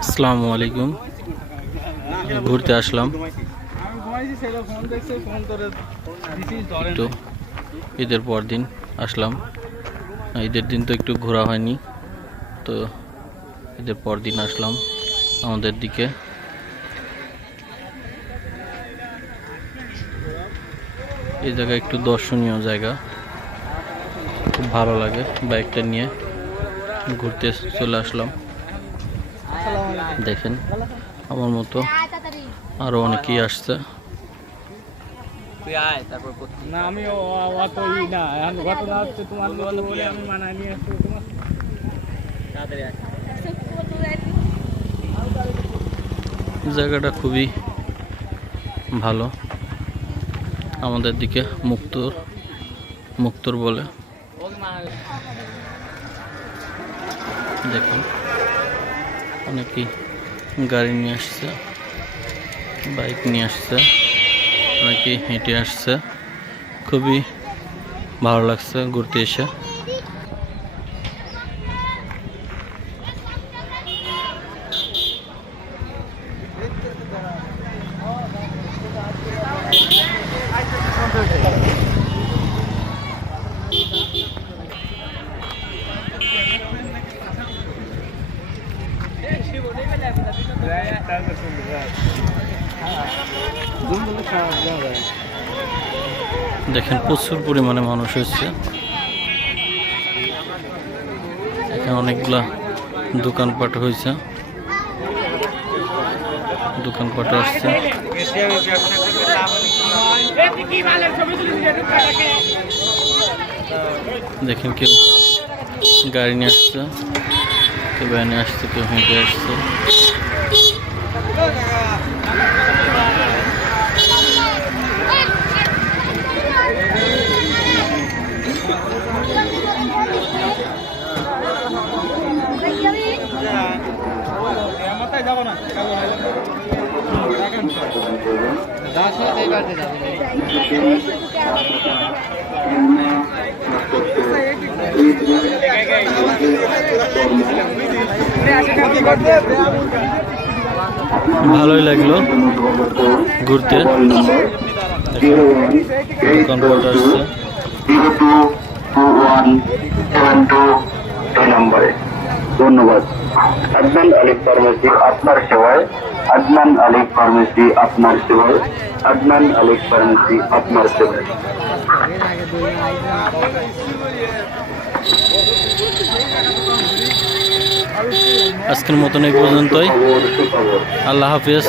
আসসালামু আলাইকুম। ঘুরতে আসলাম একটু, ঈদের পর দিন আসলাম। ঈদের দিন তো একটু ঘোরা হয়নি, তো ঈদের পর দিন আসলাম আমাদের দিকে। এই জায়গা একটু দর্শনীয় জায়গা, খুব ভালো লাগে। বাইকটা নিয়ে ঘুরতে চলে আসলাম। দেখেন আমার মতো আরো অনেকেই আসছে। জায়গাটা খুবই ভালো। আমাদের দিকে মুক্তর বলে। দেখুন অনেকেই গাড়ি নিয়ে আসছে, বাইক নিয়ে আসছে, অনেকেই হেঁটে আসছে। খুবই ভালো লাগছে ঘুরতে এসে। দেখেন প্রচুর পরিমাণে মানুষ হচ্ছে এখানে। অনেকগুলা দোকানপাট হয়েছে, দোকানপাট আসছে। দেখেন কেউ গাড়ি নিয়ে আসছে, কেউ ভ্যানে আসছে, কেউ হেঁটে আসছে। ভালোই লাগলো ঘুরতে। দোকানপাট আসছে। ধন্যবাদ। আদনান আলিফ ফার্মেসি আপনার সেবায়। আদনান আলিফ ফার্মেসি আপনার সেবায়। আদনান আলিফ ফার্মেসি আপনার সেবায়। আজকের মতন এই পর্যন্তই। আল্লাহ হাফেজ।